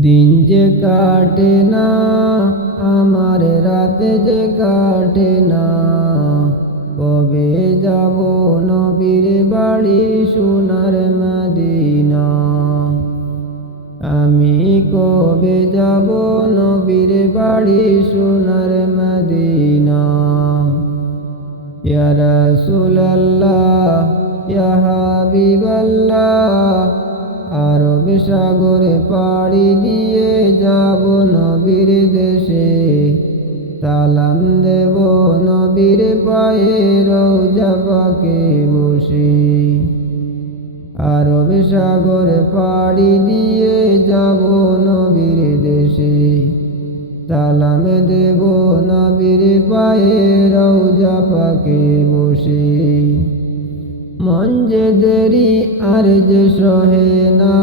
দিন যে কাটে না, আমার রাতে যে কাটে না। কবে যাব নবীর বাড়ি সোনার মদিনা? আমি কবে যাব নবীর বাড়ি সোনার মদিনা? ইয়া রাসূলুল্লাহ, ইয়া হাবিবাল্লাহ সাগরে পাড়ি দিয়ে যাব নবীর দেশে। তালাম দেব নবীর পায়ে রৌজা পাকে বসে। আরব সাগরে পাড়ি দিয়ে যাব নবীর দেশে। সালাম দেব নবীর পায়ে রৌজা পাকে বসে। যে দেরি আর যে সহে না,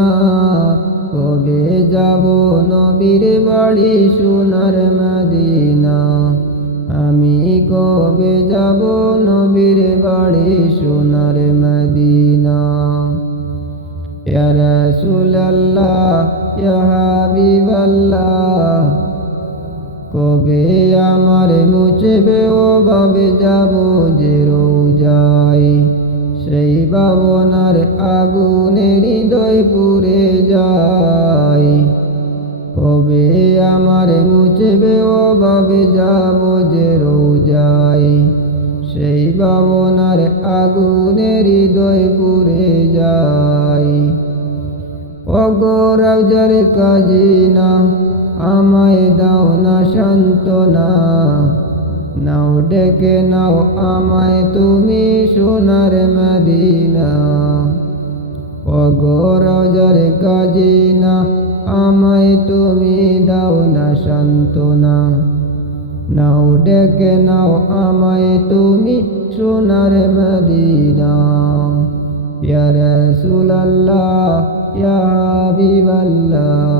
কবে যাব নবীর বাড়ি সোনার মদিনা? আমি কবে যাব নবীর বাড়ি সোনার মদিনা? রাসূলুল্লাহ, ইয়া হাবিবাল্লাহ, কবে আমার মুচবে ও ভাবে যাব যে হৃদয় পুরে যায় কবে আমার মুচবে ও ভাবে যাব যে রোজাই সেই বাবনার আগুনে হৃদয় পুড়ে যায় অগরাজার কাজী না, আমায় দাও না সান্ত্বনা। নাও ডেকে নাও আমায়, তুমি সোনার মদিনা। অগরাজার কাজে না আমায় তুমি দাও না সান্ত্বনা। নাও ডেকে নাও আমায় তুমি সোনার মদিনা। ইয়া রাসূলুল্লাহ, ইয়া হাবিবাল্লাহ।